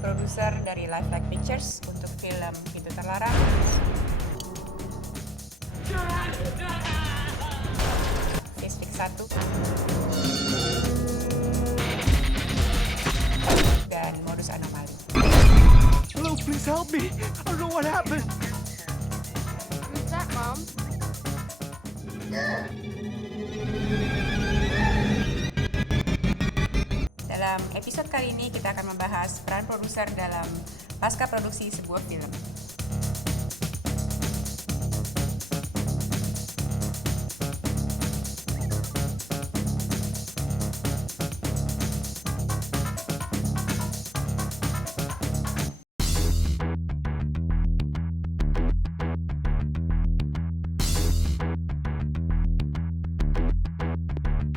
produser dari Lifelike Pictures untuk film Pintu Terlarang. Fix 1 dan Modus Anomali. Hello, please help me. I don't know what happened. Who's that, Mom? Dalam episode kali ini kita akan membahas peran produser dalam pasca produksi sebuah film.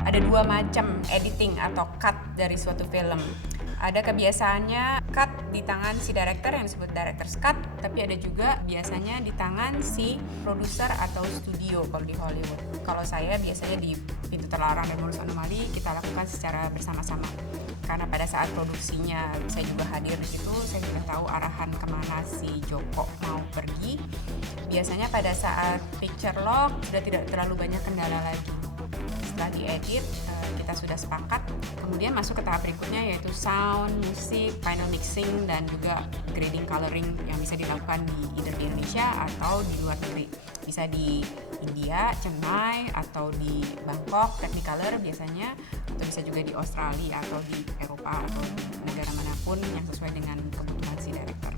Ada dua macam editing atau cut dari suatu film. Ada kebiasaannya cut di tangan si director yang disebut director's cut, tapi ada juga biasanya di tangan si produser atau studio kalau di Hollywood. Kalau saya biasanya di Pintu Terlarang dan Modus Anomali kita lakukan secara bersama-sama. Karena pada saat produksinya saya juga hadir di situ, saya sudah tahu arahan kemana si Joko mau pergi. Biasanya pada saat picture log sudah tidak terlalu banyak kendala lagi. Setelah diedit, kita sudah sepakat, kemudian masuk ke tahap berikutnya yaitu sound, musik, final mixing, dan juga grading coloring yang bisa dilakukan di Indonesia atau di luar negeri. Bisa di India, Chennai, atau di Bangkok, Technicolor biasanya, atau bisa juga di Australia atau di Eropa atau negara manapun yang sesuai dengan kebutuhan si director.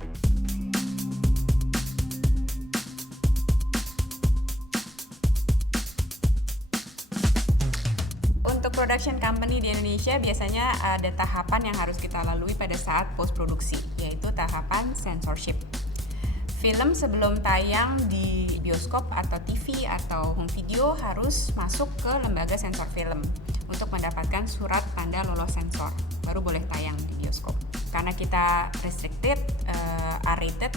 Untuk production company di Indonesia biasanya ada tahapan yang harus kita lalui pada saat post produksi, yaitu tahapan censorship. Film sebelum tayang di bioskop atau TV atau home video harus masuk ke lembaga sensor film untuk mendapatkan surat tanda lolos sensor, baru boleh tayang di bioskop. Karena kita restricted, R-rated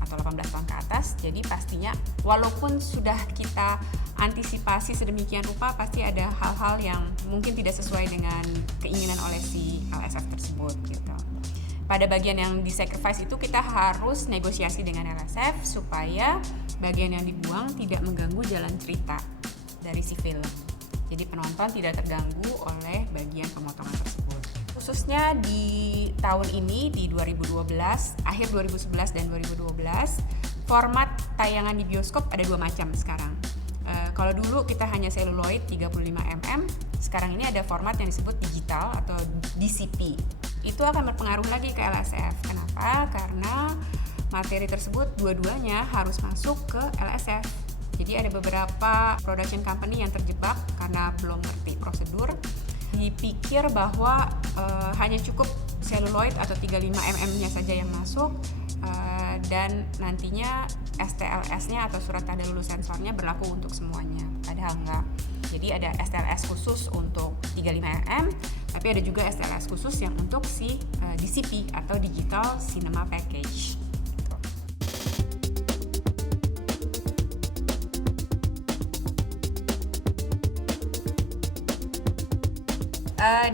atau 18 tahun ke atas, jadi pastinya walaupun sudah kita antisipasi sedemikian rupa, pasti ada hal-hal yang mungkin tidak sesuai dengan keinginan oleh si LSF tersebut gitu. Pada bagian yang di-sacrifice itu kita harus negosiasi dengan LSF supaya bagian yang dibuang tidak mengganggu jalan cerita dari si film. Jadi penonton tidak terganggu oleh bagian pemotongan tersebut. Khususnya di tahun ini, di 2012, akhir 2011 dan 2012, format tayangan di bioskop ada dua macam sekarang. Kalau dulu kita hanya seluloid 35mm, sekarang ini ada format yang disebut digital atau DCP. Itu akan berpengaruh lagi ke LSF. Kenapa? Karena materi tersebut dua-duanya harus masuk ke LSF. Jadi ada beberapa production company yang terjebak karena belum ngerti prosedur. Dipikir bahwa hanya cukup seluloid atau 35mm-nya saja yang masuk, dan nantinya STLS-nya atau surat tanda lulus sensornya berlaku untuk semuanya. Padahal enggak. Jadi ada STLS khusus untuk 35mm, tapi ada juga STLS khusus yang untuk si DCP atau Digital Cinema Package.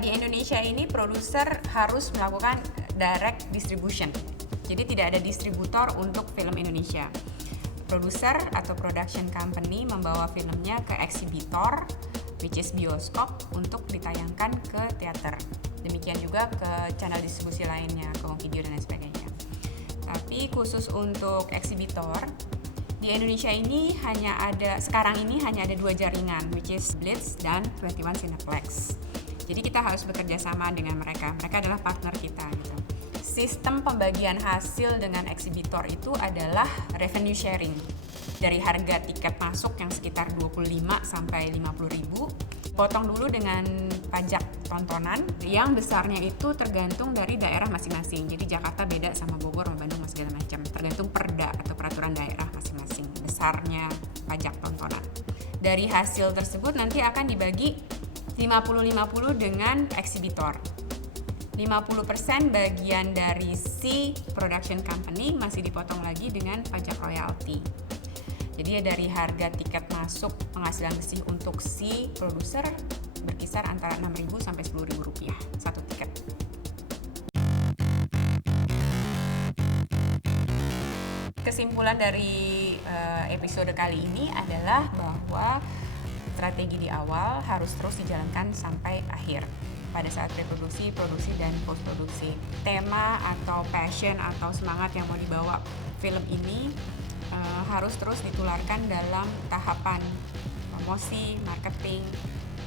Di Indonesia ini produser harus melakukan direct distribution. Jadi tidak ada distributor untuk film Indonesia. Produser atau production company membawa filmnya ke eksibitor, which is bioskop, untuk ditayangkan ke teater. Demikian juga ke channel distribusi lainnya, ke home video dan lain sebagainya. Tapi khusus untuk eksibitor, di Indonesia ini sekarang ini hanya ada dua jaringan, which is Blitz dan 21 Cineplex. Jadi kita harus bekerja sama dengan mereka. Mereka adalah partner kita gitu. Sistem pembagian hasil dengan eksibitor itu adalah revenue sharing. Dari harga tiket masuk yang sekitar 25 sampai 50 ribu, potong dulu dengan pajak tontonan yang besarnya itu tergantung dari daerah masing-masing. Jadi Jakarta beda sama Bogor sama Bandung segala macam. Tergantung perda atau peraturan daerah masing-masing besarnya pajak tontonan. Dari hasil tersebut nanti akan dibagi 50-50 dengan eksibitor. 50% bagian dari si production company masih dipotong lagi dengan pajak royalti. Jadi dari harga tiket masuk penghasilan bersih untuk si produser berkisar antara 6.000 sampai 10.000 rupiah satu tiket. kesimpulan dari episode kali ini adalah bahwa strategi di awal harus terus dijalankan sampai akhir pada saat reproduksi, produksi, dan post produksi. Tema atau passion atau semangat yang mau dibawa film ini harus terus ditularkan dalam tahapan promosi, marketing,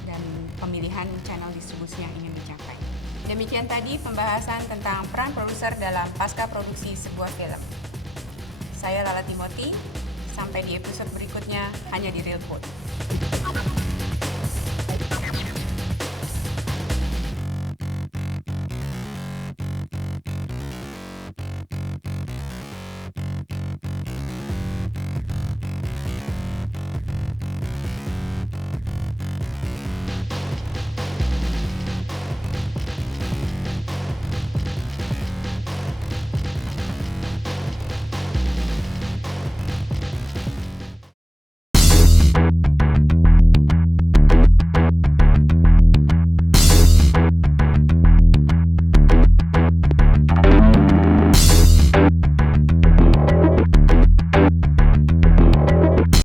dan pemilihan channel distribusi yang ingin dicapai. Demikian tadi pembahasan tentang peran produser dalam pasca produksi sebuah film. Saya Lala Timothy, sampai di episode berikutnya hanya di Real Food.